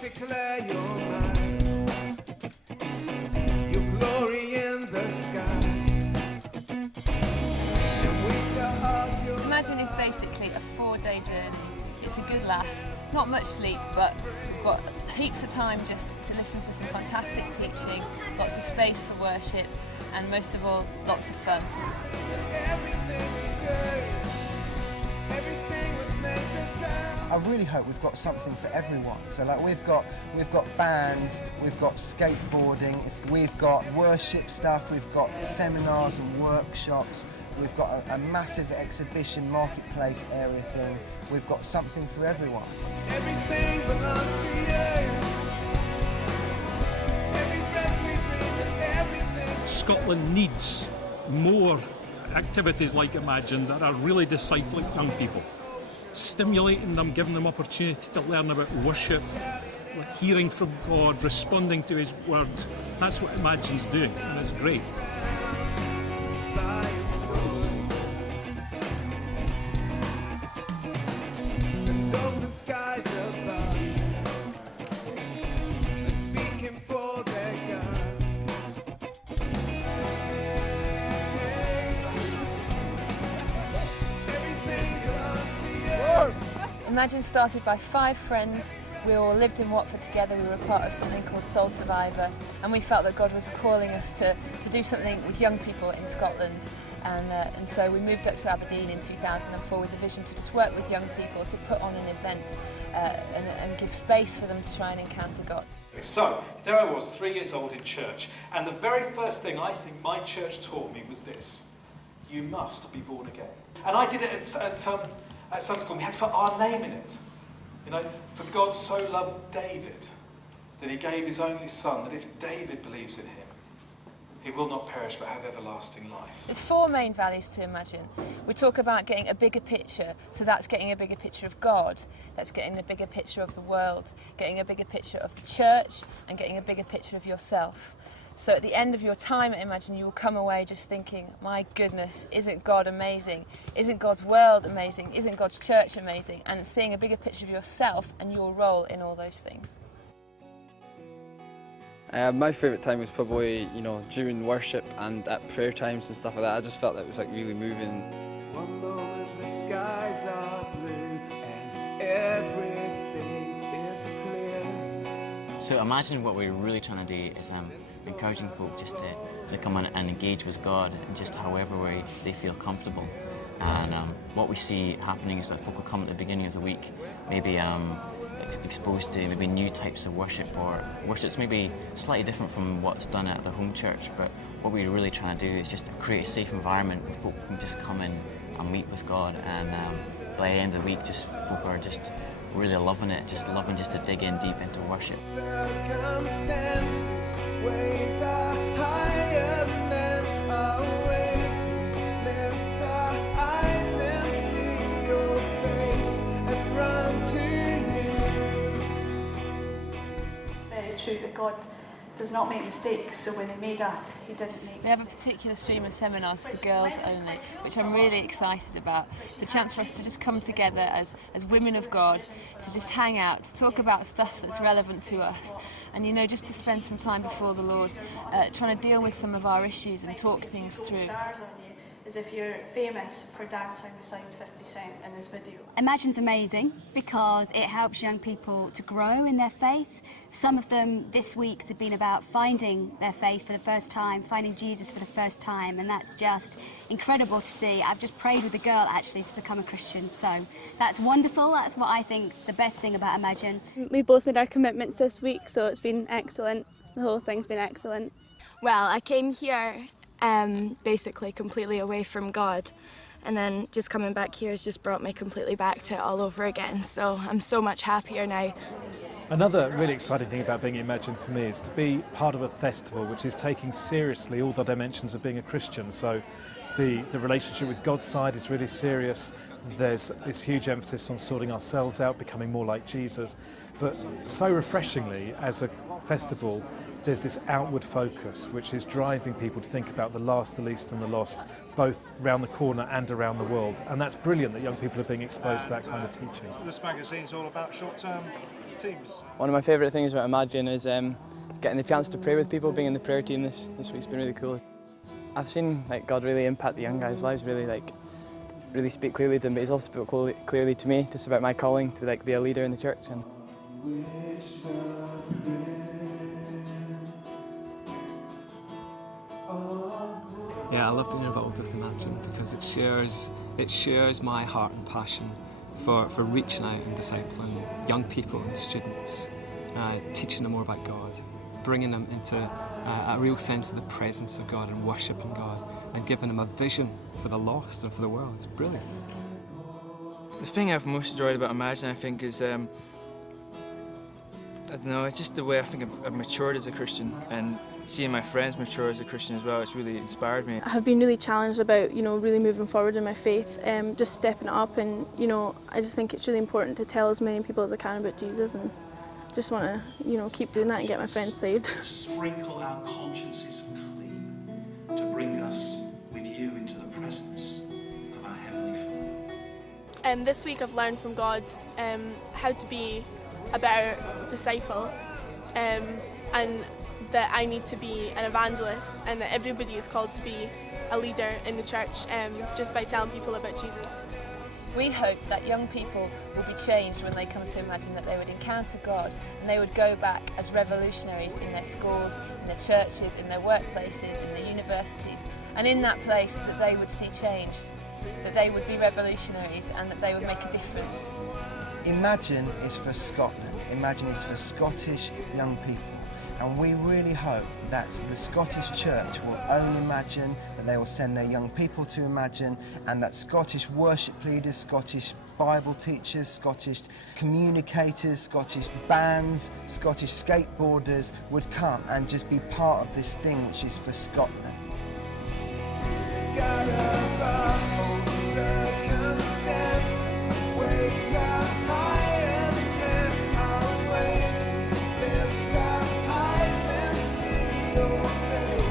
must declare your might, your glory in the skies. And we tell of your Imagine is basically a 4-day journey. It's a good laugh. Not much sleep, but we've got heaps of time just to listen to some fantastic teaching, lots of space for worship, and most of all, lots of fun. everything we do, everything was meant to tell. I really hope we've got something for everyone. So like we've got bands, we've got skateboarding, we've got worship stuff, we've got seminars and workshops, we've got a massive exhibition marketplace area thing. We've got something for everyone. Everything belongs to you. Every breath we breathe, everything. Scotland needs more activities like Imagine that are really discipling young people, stimulating them, giving them opportunity to learn about worship, hearing from God, responding to His Word. That's what Imagine's doing, and it's great. Skies above, they're speaking for their God. Everything belongs to you. Imagine started by 5 friends. We all lived in Watford together. We were part of something called Soul Survivor, and we felt that God was calling us to do something with young people in Scotland. And so we moved up to Aberdeen in 2004 with a vision to just work with young people, to put on an event and give space for them to try and encounter God. So, there I was, 3 years old in church, and the very first thing I think my church taught me was this: you must be born again. And I did it at Sunday school. We had to put our name in it. You know, for God so loved David that He gave His only Son, that if David believes in Him, he will not perish but have everlasting life. There's 4 main values to Imagine. We talk about getting a bigger picture, so that's getting a bigger picture of God, that's getting a bigger picture of the world, getting a bigger picture of the church, and getting a bigger picture of yourself. So at the end of your time at Imagine, you will come away just thinking, my goodness, isn't God amazing? Isn't God's world amazing? Isn't God's church amazing? And seeing a bigger picture of yourself and your role in all those things. My favourite time was probably, during worship and at prayer times and stuff like that. I just felt that it was really moving. One moment the skies are blue and everything is clear. So Imagine what we're really trying to do is encouraging folk just to come in and engage with God in just however way they feel comfortable. And what we see happening is that folk will come at the beginning of the week, maybe exposed to maybe new types of worship, or worship's maybe slightly different from what's done at their home church, but what we're really trying to do is just to create a safe environment where folk can just come in and meet with God, and by the end of the week folk are just really loving it, just loving just to dig in deep into worship. Circumstances, ways are higher than our ways. We lift our eyes and see your face and run to Very true that God does not make mistakes, so when He made us, He didn't make mistakes. We have a particular stream of seminars for girls only, which I'm really excited about. It's a chance for us to just come together as women of God, to just hang out, to talk about stuff that's relevant to us, and just to spend some time before the Lord, trying to deal with some of our issues and talk things through. Stars on you as if you're famous for dancing beside 50 Cent in this video. Imagine's amazing because it helps young people to grow in their faith. Some of them this week's have been about finding their faith for the first time, finding Jesus for the first time, and that's just incredible to see. I've just prayed with a girl actually to become a Christian, so that's wonderful. That's what I think's the best thing about Imagine. We both made our commitments this week, so it's been excellent. The whole thing's been excellent. Well, I came here basically completely away from God, and then just coming back here has just brought me completely back to it all over again, so I'm so much happier now. Another really exciting thing about being Imagine for me is to be part of a festival which is taking seriously all the dimensions of being a Christian. So the relationship with God's side is really serious. There's this huge emphasis on sorting ourselves out, becoming more like Jesus. But so refreshingly, as a festival, there's this outward focus which is driving people to think about the last, the least and the lost, both round the corner and around the world. And that's brilliant that young people are being exposed to that kind of teaching. This magazine's all about short-term teams? One of my favourite things about Imagine is getting the chance to pray with people, being in the prayer team this week's been really cool. I've seen God really impact the young guys' lives, really speak clearly to them, but he's also spoke clearly to me, just about my calling to be a leader in the church. And yeah, I love being involved with Imagine because it shares my heart and passion for reaching out and discipling young people and students, teaching them more about God, bringing them into a real sense of the presence of God and worshipping God, and giving them a vision for the lost and for the world. It's brilliant. The thing I've most enjoyed about Imagine, I think, is I don't know, it's just the way I think I've matured as a Christian, and seeing my friends mature as a Christian as well, it's really inspired me. I have been really challenged about, really moving forward in my faith, just stepping it up, and I just think it's really important to tell as many people as I can about Jesus, and just want to, keep doing that and get my friends saved. Sprinkle our consciences clean to bring us with you into the presence of our Heavenly Father. This week I've learned from God how to be a better disciple, and that I need to be an evangelist, and that everybody is called to be a leader in the church just by telling people about Jesus. We hope that young people will be changed when they come to Imagine, that they would encounter God and they would go back as revolutionaries in their schools, in their churches, in their workplaces, in their universities, and in that place that they would see change, that they would be revolutionaries and that they would make a difference. Imagine is for Scotland. Imagine is for Scottish young people. And we really hope that the Scottish Church will own Imagine, that they will send their young people to Imagine, and that Scottish worship leaders, Scottish Bible teachers, Scottish communicators, Scottish bands, Scottish skateboarders would come and just be part of this thing which is for Scotland. Waves are higher than our ways. Lift our eyes and see your face.